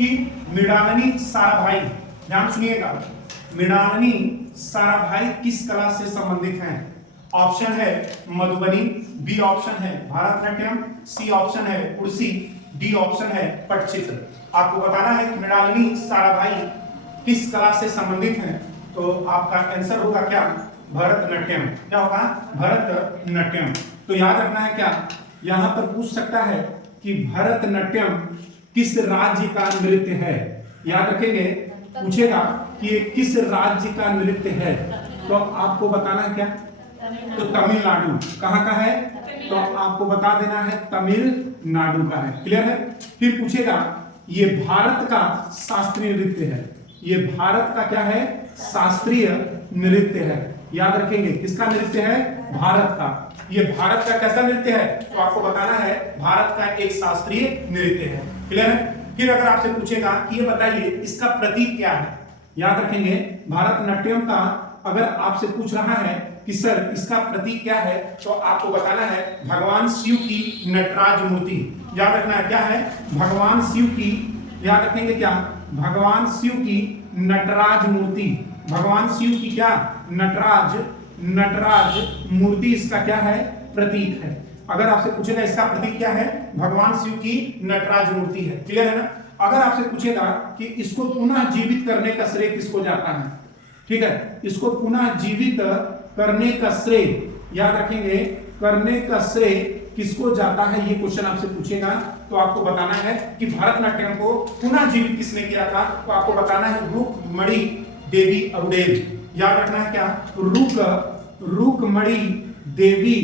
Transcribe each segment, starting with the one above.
कि मृणालिनी साराभाई, ध्यान सुनिएगा, मृणालिनी साराभाई किस कला से संबंधित हैं? ऑप्शन है मधुबनी, बी ऑप्शन है भारतनाट्यम, सी ऑप्शन है उड़सी, डी ऑप्शन है पटचित्र। आपको बताना है कि मृणालिनी साराभाई किस कला से संबंधित हैं, तो आपका आंसर होगा क्या? भरतनाट्यम। क्या होगा? भरतनाट्यम। तो याद रखना है क्या, यहां पर पूछ सकता है कि भरतनाट्यम किस राज्य का नृत्य है। याद रखेंगे, पूछेगा कि ये किस राज्य का नृत्य है, तो आपको बताना है क्या? तो तमिलनाडु। कहां का है? तो आपको बता देना है तमिलनाडु का है। क्लियर है? फिर पूछेगा ये भारत का शास्त्रीय नृत्य है, ये भारत का क्या है? शास्त्रीय नृत्य है। याद रखेंगे किसका नृत्य है? भारत का। ये भारत का कैसा नृत्य है, तो आपको बताना है भारत का एक शास्त्रीय नृत्य है। क्लियर है? फिर अगर आपसे पूछेगा कि ये बताइए इसका प्रतीक क्या है, याद रखेंगे भारतनाट्यम का अगर आपसे पूछ रहा है कि सर इसका प्रतीक क्या है, तो आपको बताना है भगवान शिव की नटराज मूर्ति। याद रखना है क्या है? भगवान शिव की, याद रखेंगे क्या? भगवान शिव की नटराज मूर्ति। भगवान शिव की क्या? नटराज मूर्ति इसका क्या है? प्रतीक है। अगर आपसे पूछेगा इसका प्रतीक क्या है, भगवान शिव की नटराज मूर्ति है। क्लियर है ना? अगर आपसे पूछेगा कि इसको पुनः जीवित करने का श्रेय किसको जाता है, ठीक है, इसको पुनः जीवित करने का श्रेय, याद रखेंगे करने का श्रेय किसको जाता है, ये क्वेश्चन आपसे पूछेगा तो आपको बताना है कि भरतनाट्यम को पुनः जीवित किसने किया था, तो आपको बताना है रुकमणी देवी अरुडेल। याद रखना है क्या? रुकमणी देवी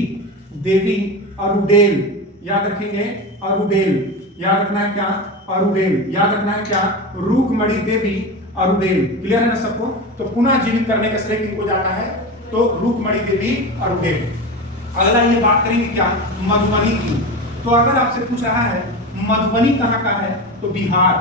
अरुडेल। याद रखेंगे अरुडेल। याद रखना है क्या? अरुडेल। याद रखना है क्या? रुकमणी देवी अरुडेल। क्लियर है ना सबको? तो पुनः जीवित करने का श्रेय किसको जाता है, तो रुकमणी देवी अरुडेल। अगला ये बात करेंगे क्या? मधुबनी की। तो अगर आपसे पूछ रहा है मधुबनी कहाँ का है, तो बिहार।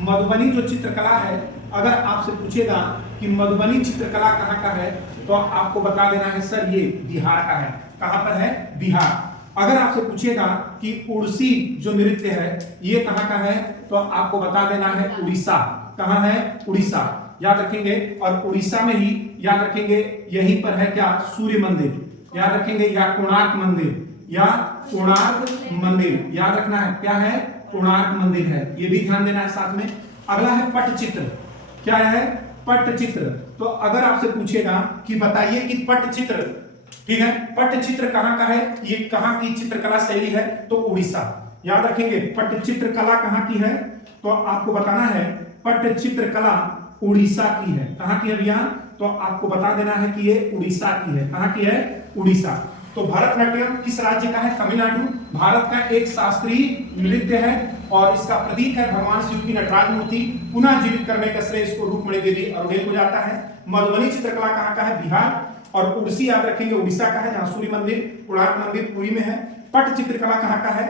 मधुबनी जो चित्रकला है, अगर आपसे पूछेगा कि मधुबनी चित्रकला कहाँ का है, तो आपको बता देना है सर ये बिहार का है। कहाँ पर है? बिहार। अगर आपसे पूछेगा कि उड़सी जो नृत्य है ये कहाँ का है, तो आपको बता देना है उड़ीसा। कहाँ है? उड़ीसा। याद रखेंगे, और उड़ीसा में ही याद रखेंगे यहीं पर है क्या? सूर्य मंदिर। याद रखेंगे, या कोणार्क मंदिर, या कोणार्क मंदिर। याद रखना है क्या है? कोणार्क मंदिर है, ये भी ध्यान देना है साथ में। अगला है पटचित्र। क्या है? पटचित्र। तो अगर आपसे पूछेगा कि बताइए कि पटचित्र, ठीक है, पटचित्र कहाँ का है, ये कहाँ की चित्रकला शैली है, तो उड़ीसा। याद रखेंगे पटचित्र कला कहाँ की है, तो आपको बताना है पटचित्र कला उड़ीसा की है। कहाँ की है भैया? तो आपको बता देना है कि ये उड़ीसा की है। कहाँ की है? उड़ीसा। तो भरतनाट्यम किस राज्य का है? तमिलनाडु। भारत का एक शास्त्रीय नृत्य है और इसका प्रतीक है भगवान शिव की नटराज मूर्ति। पुनः जीवित करने का श्रेय इसको रुकमणी देवी अरुडेल को जाता है। मधुबनी चित्रकला कहाँ का है? बिहार। और उड़सी याद रखेंगे उड़ीसा का है, जहाँ सूर्य मंदिर, कोणार्क मंदिर पुरी में है। पट चित्रकला कहाँ का है,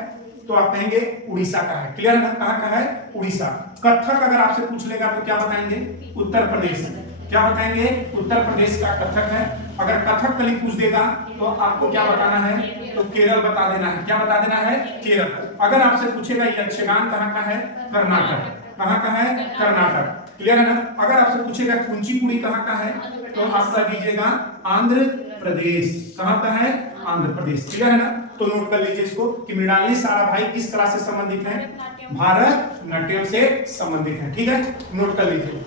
तो आप कहेंगे उड़ीसा का है। क्लियर है? कहाँ का है? उड़ीसा। कथक अगर आपसे पूछ लेगा तो क्या बताएंगे? उत्तर प्रदेश। क्या बताएंगे? उत्तर प्रदेश का कथक है। अगर कथक कली पूछ देगा तो आपको क्या बताना है, तो केरल बता देना है। क्या बता देना है? केरल। अगर आपसे पूछेगा यक्षगान कहाँ का है, कर्नाटक। कहाँ का है? कर्नाटक। क्लियर है ना? अगर आपसे पूछेगा कुचिपुड़ी कहाँ का है, तो आप कर दीजिएगा आंध्र प्रदेश। कहाँ का है? आंध्र प्रदेश। क्लियर है ना? तो नोट कर लीजिए इसको कि मृणालिनी साराभाई किस कला से संबंधित है, भारतनाट्यम से संबंधित है। ठीक है, नोट कर लीजिए।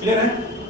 क्लियर है?